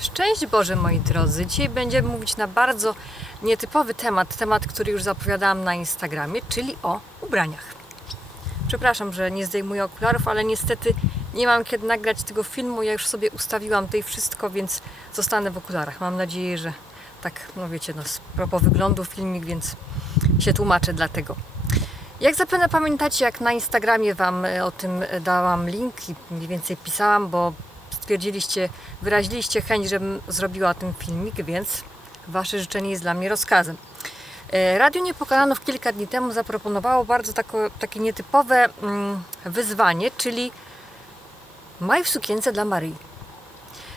Szczęść Boże moi drodzy. Dzisiaj będziemy mówić na bardzo nietypowy temat, temat, który już zapowiadałam na Instagramie, czyli o ubraniach. Przepraszam, że nie zdejmuję okularów, ale niestety nie mam kiedy nagrać tego filmu. Ja już sobie ustawiłam tutaj wszystko, więc zostanę w okularach. Mam nadzieję, że tak, no wiecie, no, z propos wyglądu filmik, więc się tłumaczę dlatego. Jak zapewne pamiętacie, jak na Instagramie Wam e, o tym e, dałam link i mniej więcej pisałam, bo stwierdziliście, wyraziliście chęć, żebym zrobiła ten filmik, więc Wasze życzenie jest dla mnie rozkazem. E, Radio Niepokalanów kilka dni temu zaproponowało bardzo tako, takie nietypowe mm, wyzwanie, czyli maj w sukience dla Maryi.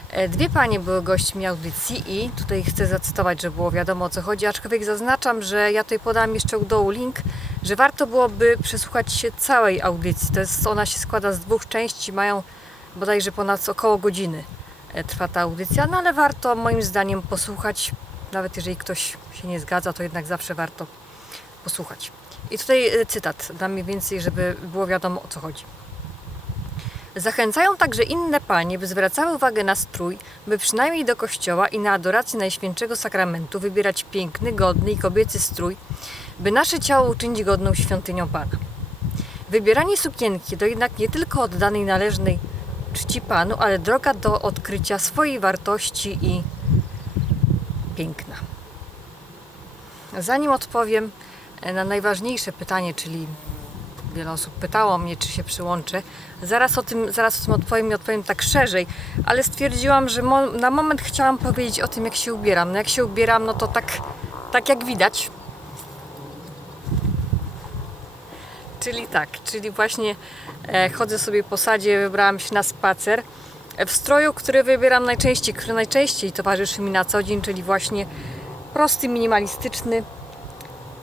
E, Dwie panie były gośćmi audycji i tutaj chcę zacytować, żeby było wiadomo o co chodzi, aczkolwiek zaznaczam, że ja tutaj podam jeszcze u dołu link, że warto byłoby przesłuchać się całej audycji. To jest, ona się składa z dwóch części, mają bodajże ponad około godziny e, trwa ta audycja, no ale warto moim zdaniem posłuchać, nawet jeżeli ktoś się nie zgadza, to jednak zawsze warto posłuchać. I tutaj e, cytat, dam więcej, żeby było wiadomo o co chodzi. Zachęcają także inne panie, by zwracały uwagę na strój, by przynajmniej do kościoła i na adorację Najświętszego Sakramentu wybierać piękny, godny i kobiecy strój, by nasze ciało uczynić godną świątynią Pana. Wybieranie sukienki to jednak nie tylko oddanej należnej czci Panu, ale droga do odkrycia swojej wartości i piękna. Zanim odpowiem na najważniejsze pytanie, czyli wiele osób pytało mnie, czy się przyłączę. Zaraz o tym, zaraz o tym odpowiem i odpowiem tak szerzej, ale stwierdziłam, że mo- na moment chciałam powiedzieć o tym, jak się ubieram. No jak się ubieram, no to tak, tak jak widać. Czyli tak, czyli właśnie e, chodzę sobie po sadzie, wybrałam się na spacer e, w stroju, który wybieram najczęściej, który najczęściej towarzyszy mi na co dzień, czyli właśnie prosty, minimalistyczny,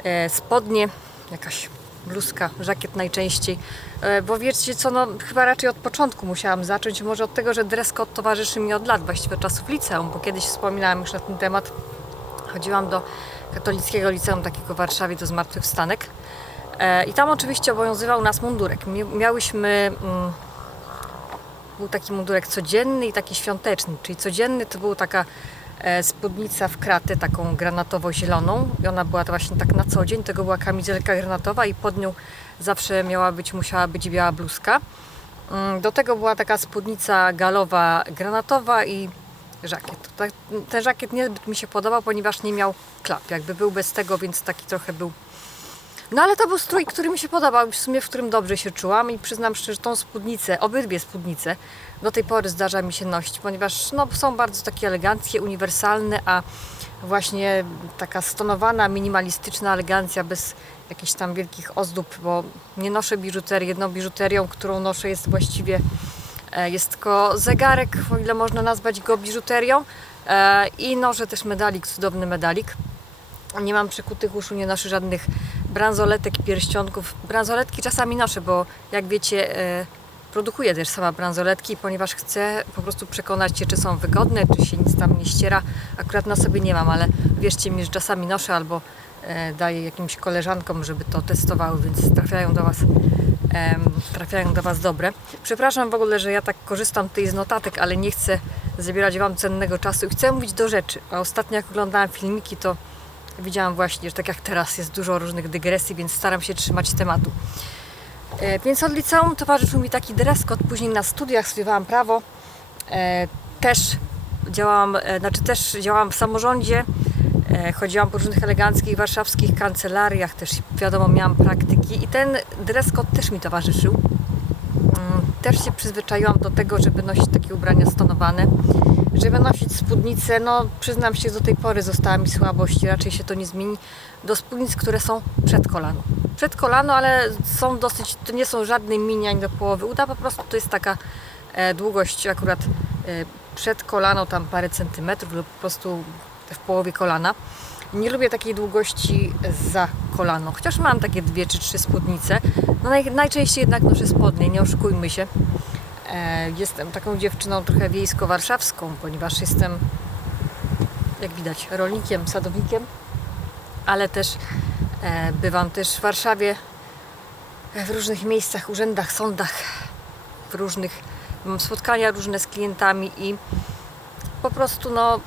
e, spodnie, jakaś bluzka, żakiet najczęściej. Bo wiecie co, no chyba raczej od początku musiałam zacząć, może od tego, że dress code towarzyszy mi od lat, właściwie od czasów liceum, bo kiedyś wspominałam już na ten temat. Chodziłam do katolickiego liceum takiego w Warszawie, do Zmartwychwstanek. I tam oczywiście obowiązywał nas mundurek. Miałyśmy... Mm, był taki mundurek codzienny i taki świąteczny. Czyli codzienny to była taka e, spódnica w kratę, taką granatowo-zieloną i ona była to właśnie tak na co dzień. Tego była kamizelka granatowa i pod nią zawsze miała być, musiała być biała bluzka. Mm, Do tego była taka spódnica galowa granatowa i żakiet. Tak, Ten żakiet niezbyt mi się podobał, ponieważ nie miał klap. Jakby był bez tego, więc taki trochę był no ale to był strój, który mi się podobał, w sumie w którym dobrze się czułam i przyznam szczerze, że tą spódnicę, obydwie spódnice do tej pory zdarza mi się nosić, ponieważ no, są bardzo takie eleganckie, uniwersalne, a właśnie taka stonowana, minimalistyczna elegancja bez jakichś tam wielkich ozdób, bo nie noszę biżuterii. Jedną biżuterią, którą noszę jest właściwie e, jest tylko zegarek, o ile można nazwać go biżuterią e, i noszę też medalik, cudowny medalik. Nie mam przykutych uszu, nie noszę żadnych bransoletek, pierścionków. Bransoletki czasami noszę, bo jak wiecie, e, produkuję też sama bransoletki, ponieważ chcę po prostu przekonać się, czy są wygodne, czy się nic tam nie ściera. Akurat na sobie nie mam, ale wierzcie mi, że czasami noszę albo e, daję jakimś koleżankom, żeby to testowały, więc trafiają do Was trafiają do Was dobre. Przepraszam w ogóle, że ja tak korzystam tutaj z notatek, ale nie chcę zabierać Wam cennego czasu i chcę mówić do rzeczy. A ostatnio jak oglądałam filmiki, to widziałam właśnie, że tak jak teraz jest dużo różnych dygresji, więc staram się trzymać tematu. E, Więc od liceum towarzyszył mi taki dress code, później na studiach studiowałam prawo. E, Też działałam, e, znaczy też działałam w samorządzie. E, Chodziłam po różnych eleganckich warszawskich kancelariach, też wiadomo miałam praktyki i ten dress code też mi towarzyszył. Mm, Też się przyzwyczaiłam do tego, żeby nosić takie ubrania stonowane, żeby nosić spódnice. No, przyznam się, do tej pory została mi słabość raczej się to nie zmieni. Do spódnic, które są przed kolano. Przed kolano, ale są dosyć, to nie są żadne mini ani do połowy uda, po prostu to jest taka e, długość akurat e, przed kolano, tam parę centymetrów lub po prostu w połowie kolana. Nie lubię takiej długości za kolano, chociaż mam takie dwie czy trzy spódnice. No naj, najczęściej jednak noszę spodnie, nie oszukujmy się. E, jestem taką dziewczyną trochę wiejsko-warszawską, ponieważ jestem, jak widać, rolnikiem, sadownikiem, ale też e, bywam też w Warszawie w różnych miejscach, urzędach, sądach, w różnych, mam spotkania różne z klientami i po prostu no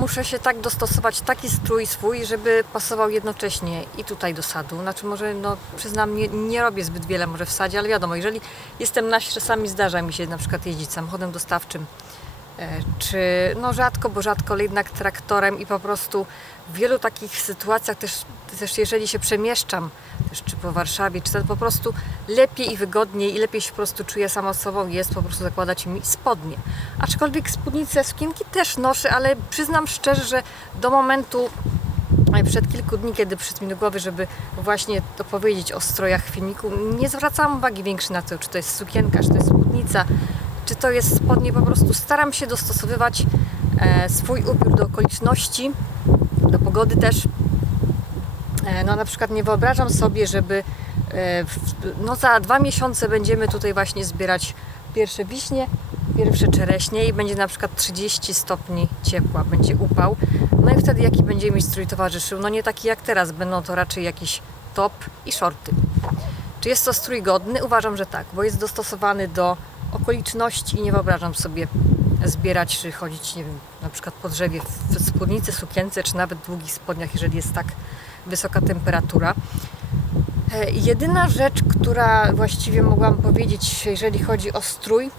muszę się tak dostosować, taki strój swój, żeby pasował jednocześnie i tutaj do sadu. Znaczy może, no przyznam, nie, nie robię zbyt wiele może w sadzie, ale wiadomo, jeżeli jestem na czasami zdarza mi się na przykład jeździć samochodem dostawczym, czy no rzadko, bo rzadko, jednak traktorem i po prostu w wielu takich sytuacjach też, też jeżeli się przemieszczam, też czy po Warszawie, czy to po prostu lepiej i wygodniej i lepiej się po prostu czuję sama sobą jest po prostu zakładać mi spodnie. Aczkolwiek spódnice, sukienki też noszę, ale przyznam szczerze, że do momentu e, przed kilku dni, kiedy przyszedł mi do głowy, żeby właśnie opowiedzieć o strojach filmiku, nie zwracałam uwagi większej na to, czy to jest sukienka, czy to jest spódnica, czy to jest spodnie. Po prostu staram się dostosowywać e, swój ubiór do okoliczności, do pogody też. E, No na przykład nie wyobrażam sobie, żeby e, no za dwa miesiące będziemy tutaj właśnie zbierać pierwsze wiśnie, pierwsze czereśnie i będzie na przykład 30 stopni ciepła, będzie upał. No i wtedy jaki będzie mi strój towarzyszył? No nie taki jak teraz, będą to raczej jakiś top i shorty. Czy jest to strój godny? Uważam, że tak, bo jest dostosowany do okoliczności i nie wyobrażam sobie zbierać czy chodzić, nie wiem, na przykład po drzewie w spódnicy, sukience, czy nawet długich spodniach, jeżeli jest tak wysoka temperatura. E, Jedyna rzecz, która właściwie mogłam powiedzieć, jeżeli chodzi o strój,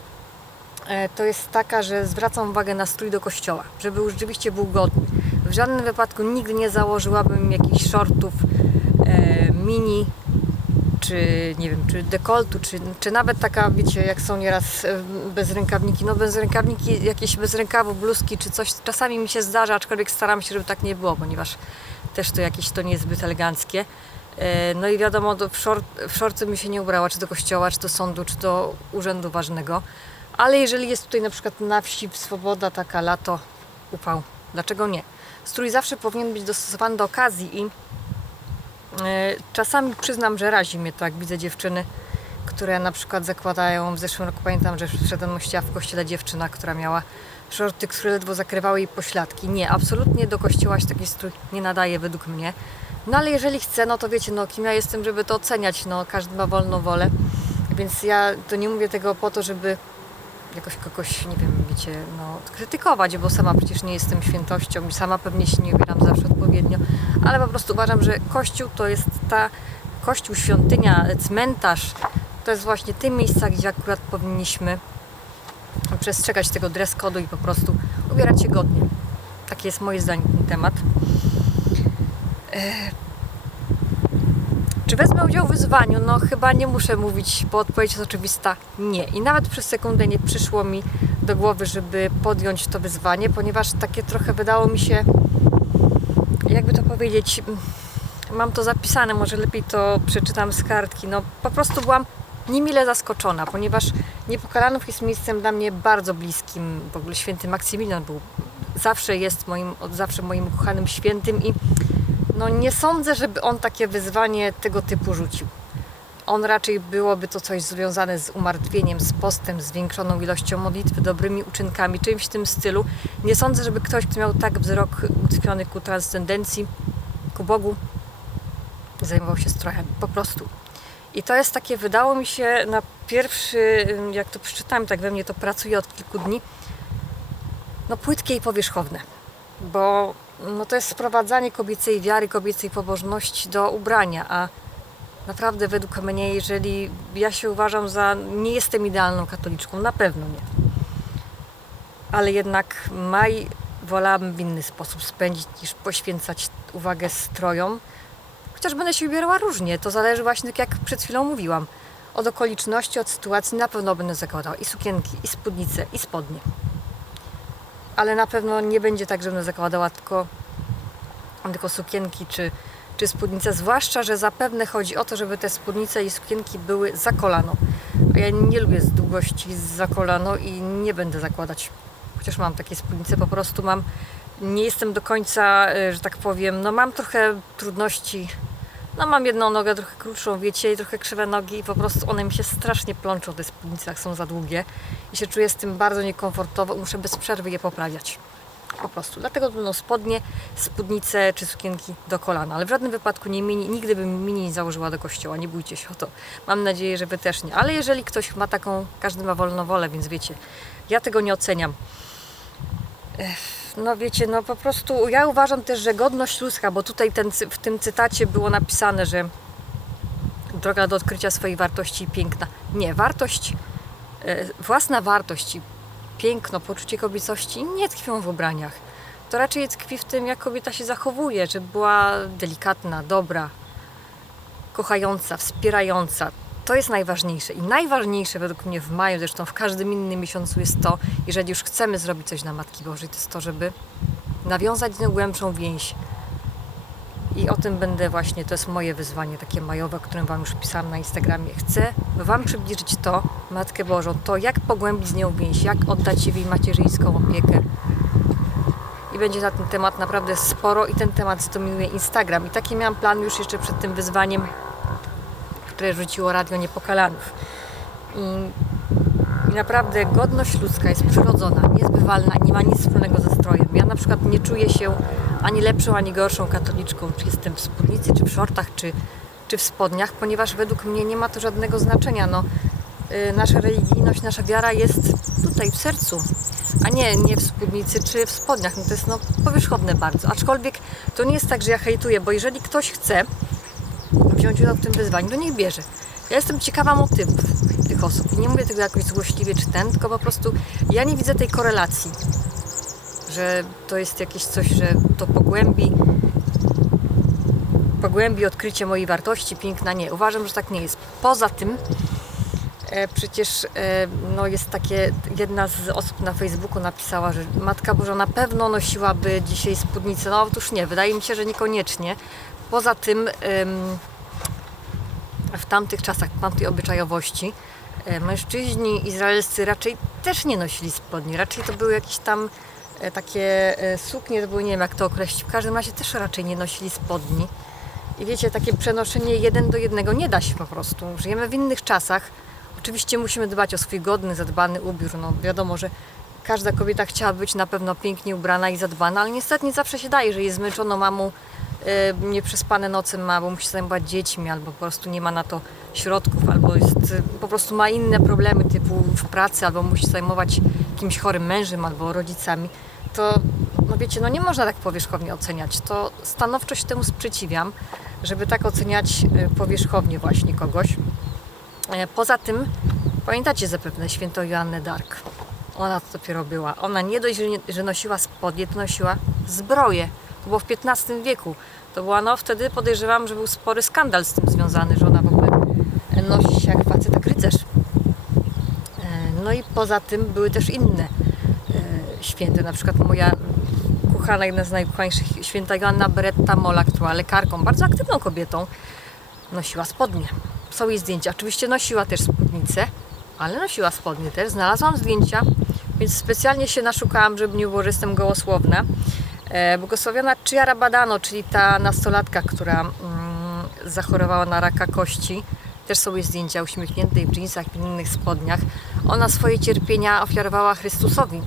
e, to jest taka, że zwracam uwagę na strój do kościoła, żeby rzeczywiście był godny. W żadnym wypadku nigdy nie założyłabym jakichś shortów e, mini, czy nie wiem, czy dekoltu, czy, czy nawet taka, wiecie, jak są nieraz e, bez rękawniki, no bez rękawniki, jakieś bez rękawu, bluzki, czy coś, czasami mi się zdarza, aczkolwiek staram się, żeby tak nie było, ponieważ też to jakieś to niezbyt eleganckie. E, No i wiadomo, do- w, short, w mi się nie ubrała, czy do kościoła, czy do sądu, czy do urzędu ważnego. Ale jeżeli jest tutaj na przykład na wsi swoboda, taka lato, upał, dlaczego nie? Strój zawsze powinien być dostosowany do okazji i czasami przyznam, że razi mnie to, jak widzę dziewczyny, które na przykład zakładają, w zeszłym roku pamiętam, że wszedłem mościła w kościele dziewczyna, która miała shorty, które ledwo zakrywały jej pośladki. Nie, absolutnie do kościoła się taki strój nie nadaje według mnie. No ale jeżeli chcę, no to wiecie, no kim ja jestem, żeby to oceniać, no każdy ma wolną wolę. Więc ja to nie mówię tego po to, żeby jakoś kogoś, nie wiem, wiecie, no krytykować, bo sama przecież nie jestem świętością i sama pewnie się nie ubieram zawsze odpowiednio, ale po prostu uważam, że kościół to jest ta, kościół, świątynia, cmentarz, to jest właśnie te miejsca, gdzie akurat powinniśmy przestrzegać tego dress code'u i po prostu ubierać się godnie. Takie jest moje zdanie na ten temat. Czy wezmę udział w wyzwaniu? No chyba nie muszę mówić, bo odpowiedź jest oczywista nie. I nawet przez sekundę nie przyszło mi do głowy, żeby podjąć to wyzwanie, ponieważ takie trochę wydało mi się, jakby to powiedzieć, mm, mam to zapisane, może lepiej to przeczytam z kartki. No po prostu byłam niemile zaskoczona, ponieważ Niepokalanów jest miejscem dla mnie bardzo bliskim. W ogóle święty Maksymilian był, zawsze jest moim, od zawsze moim ukochanym świętym i no nie sądzę, żeby on takie wyzwanie tego typu rzucił. On raczej byłoby to coś związane z umartwieniem, z postem, zwiększoną ilością modlitwy, dobrymi uczynkami, czymś w tym stylu. Nie sądzę, żeby ktoś, kto miał tak wzrok utkwiony ku transcendencji, ku Bogu, zajmował się strojami. Po prostu. I to jest takie, wydało mi się na pierwszy, jak to przeczytałem, tak we mnie to pracuje od kilku dni, no płytkie i powierzchowne. Bo no, to jest sprowadzanie kobiecej wiary, kobiecej pobożności do ubrania, a naprawdę według mnie, jeżeli ja się uważam za, nie jestem idealną katoliczką, na pewno nie. Ale jednak maj wolałabym w inny sposób spędzić niż poświęcać uwagę strojom. Chociaż będę się ubierała różnie, to zależy właśnie, tak jak przed chwilą mówiłam. Od okoliczności, od sytuacji na pewno będę zakładała i sukienki, i spódnice, i spodnie. Ale na pewno nie będzie tak, że będę zakładała tylko, tylko sukienki czy, czy spódnice. Zwłaszcza, że zapewne chodzi o to, żeby te spódnice i sukienki były za kolano. A ja nie lubię z długości za kolano i nie będę zakładać. Chociaż mam takie spódnice, po prostu mam nie jestem do końca, y, że tak powiem, no mam trochę trudności. No mam jedną nogę trochę krótszą, wiecie, i trochę krzywe nogi i po prostu one mi się strasznie plączą, te spódnice, jak są za długie. I się czuję z tym bardzo niekomfortowo, muszę bez przerwy je poprawiać. Po prostu. Dlatego to będą spodnie, spódnice czy sukienki do kolana. Ale w żadnym wypadku nie mini, nigdy bym mini nie założyła do kościoła. Nie bójcie się o to. Mam nadzieję, że wy też nie. Ale jeżeli ktoś ma taką, każdy ma wolną wolę, więc wiecie, ja tego nie oceniam. No wiecie, no po prostu ja uważam też, że godność ludzka, bo tutaj ten, w tym cytacie było napisane, że droga do odkrycia swojej wartości i piękna. Nie, wartość, e, własna wartość piękno, poczucie kobiecości nie tkwią w ubraniach. To raczej tkwi w tym, jak kobieta się zachowuje, żeby była delikatna, dobra, kochająca, wspierająca. To jest najważniejsze. I najważniejsze według mnie w maju, zresztą w każdym innym miesiącu jest to, jeżeli już chcemy zrobić coś dla Matki Bożej, to jest to, żeby nawiązać z nią więź. I o tym będę właśnie, to jest moje wyzwanie takie majowe, o którym Wam już pisałam na Instagramie. Chcę Wam przybliżyć to, Matkę Bożą, to jak pogłębić z nią więź, jak oddać jej macierzyńską opiekę. I będzie na ten temat naprawdę sporo i ten temat zdominuje Instagram. I taki miałam plan już jeszcze przed tym wyzwaniem, które rzuciło Radio Niepokalanów. I, I naprawdę godność ludzka jest przyrodzona, niezbywalna nie ma nic wspólnego ze strojem. Ja na przykład nie czuję się ani lepszą, ani gorszą katoliczką, czy jestem w spódnicy, czy w szortach, czy, czy w spodniach, ponieważ według mnie nie ma to żadnego znaczenia. No, y, nasza religijność, nasza wiara jest tutaj w sercu, a nie, nie w spódnicy czy w spodniach. No to jest no, powierzchowne bardzo. Aczkolwiek to nie jest tak, że ja hejtuję, bo jeżeli ktoś chce wziąć udział w tym wyzwaniu, to niech bierze. Ja jestem ciekawa motywów tych osób. I nie mówię tego jakoś złośliwie czy ten, tylko po prostu ja nie widzę tej korelacji, że to jest jakieś coś, że to pogłębi pogłębi odkrycie mojej wartości, piękna. Nie, uważam, że tak nie jest. Poza tym e, przecież e, no jest takie, jedna z osób na Facebooku napisała, że Matka Boża na pewno nosiłaby dzisiaj spódnicę. No otóż nie, wydaje mi się, że niekoniecznie. Poza tym em, w tamtych czasach, w tamtej obyczajowości e, mężczyźni izraelscy raczej też nie nosili spodni. Raczej to były jakieś tam e, takie e, suknie, to były, nie wiem jak to określić. W każdym razie też raczej nie nosili spodni. I wiecie, takie przenoszenie jeden do jednego nie da się po prostu. Żyjemy w innych czasach. Oczywiście musimy dbać o swój godny, zadbany ubiór. No wiadomo, że każda kobieta chciałaby być na pewno pięknie ubrana i zadbana, ale niestety nie zawsze się daje, że jest zmęczoną mamą, e, nieprzespane noce ma, bo musi zajmować dziećmi, albo po prostu nie ma na to środków, albo jest, e, po prostu ma inne problemy typu w pracy, albo musi zajmować jakimś chorym mężem, albo rodzicami, to no wiecie, no nie można tak powierzchownie oceniać. To stanowczo się temu sprzeciwiam, żeby tak oceniać e, powierzchownie właśnie kogoś. E, Poza tym pamiętacie zapewne świętą Joannę Dark. Ona to dopiero była. Ona nie dość, że nosiła spodnie, to nosiła zbroję. To było w XV wieku. To była, no wtedy podejrzewam, że był spory skandal z tym związany, że ona w ogóle nosi się jak facet, jak rycerz. E, No i poza tym były też inne e, święte, na przykład moja kochana, jedna z najukochańszych, święta Joanna Beretta Mola, która była lekarką, bardzo aktywną kobietą, nosiła spodnie. Są jej zdjęcia. Oczywiście nosiła też spódnicę, ale nosiła spodnie też. Znalazłam zdjęcia, więc specjalnie się naszukałam, żeby nie było, że jestem gołosłowna. E, błogosławiona Chiara Badano, czyli ta nastolatka, która mm, zachorowała na raka kości. Też jej zdjęcia uśmiechniętej w dżinsach i innych spodniach. Ona swoje cierpienia ofiarowała Chrystusowi.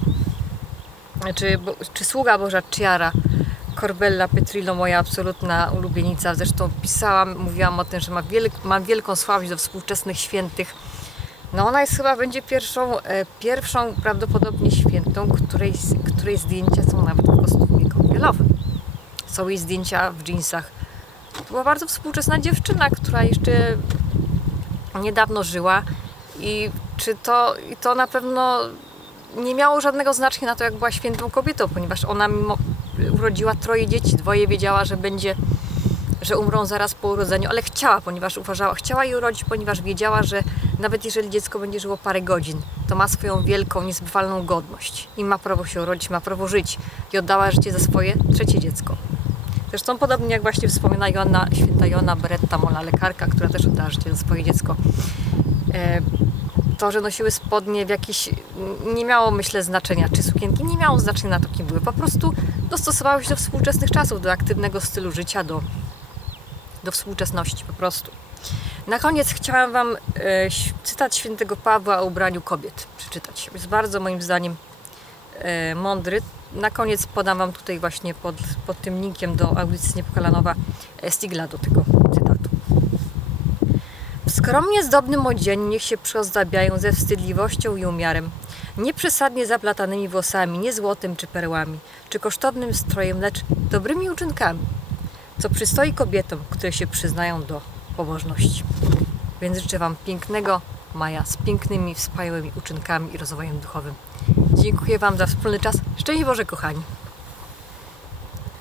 Czy, bo, czy sługa Boża Chiara Corbella Petrillo, moja absolutna ulubienica. Zresztą pisałam, mówiłam o tym, że ma, wielk, wielką słabość do współczesnych świętych. No ona jest chyba będzie pierwszą, e, pierwszą prawdopodobnie świętą, której, której zdjęcia są nawet w kostiumie kąpielowym. Są jej zdjęcia w dżinsach. To była bardzo współczesna dziewczyna, która jeszcze niedawno żyła i czy to, i to na pewno nie miało żadnego znaczenia na to, jak była świętą kobietą, ponieważ ona mimo, urodziła troje dzieci, dwoje wiedziała, że będzie, że umrą zaraz po urodzeniu, ale chciała, ponieważ uważała, chciała je urodzić, ponieważ wiedziała, że nawet jeżeli dziecko będzie żyło parę godzin, to ma swoją wielką, niezbywalną godność i ma prawo się urodzić, ma prawo żyć i oddała życie za swoje trzecie dziecko. Zresztą podobnie jak właśnie wspomina Joanna, święta Joanna Beretta Mola, lekarka, która też oddała życie za swoje dziecko. E, to, że nosiły spodnie w jakiś, nie miało myślę znaczenia, czy sukienki, nie miało znaczenia na to, kim były. Po prostu dostosowały się do współczesnych czasów, do aktywnego stylu życia, do, do współczesności po prostu. Na koniec chciałam Wam e, cytat świętego Pawła o ubraniu kobiet przeczytać. Jest bardzo moim zdaniem e, mądry. Na koniec podam Wam tutaj właśnie pod, pod tym linkiem do audycji Niepokalanowa e, Stigla do tego cytatu. W skromnie zdobnym odzieniu niech się przyozdabiają ze wstydliwością i umiarem, Nie przesadnie zaplatanymi włosami, nie złotem czy perłami, czy kosztownym strojem, lecz dobrymi uczynkami, co przystoi kobietom, które się przyznają do pobożności. Więc życzę Wam pięknego maja z pięknymi, wspaniałymi uczynkami i rozwojem duchowym. Dziękuję Wam za wspólny czas. Szczęść Boże, kochani!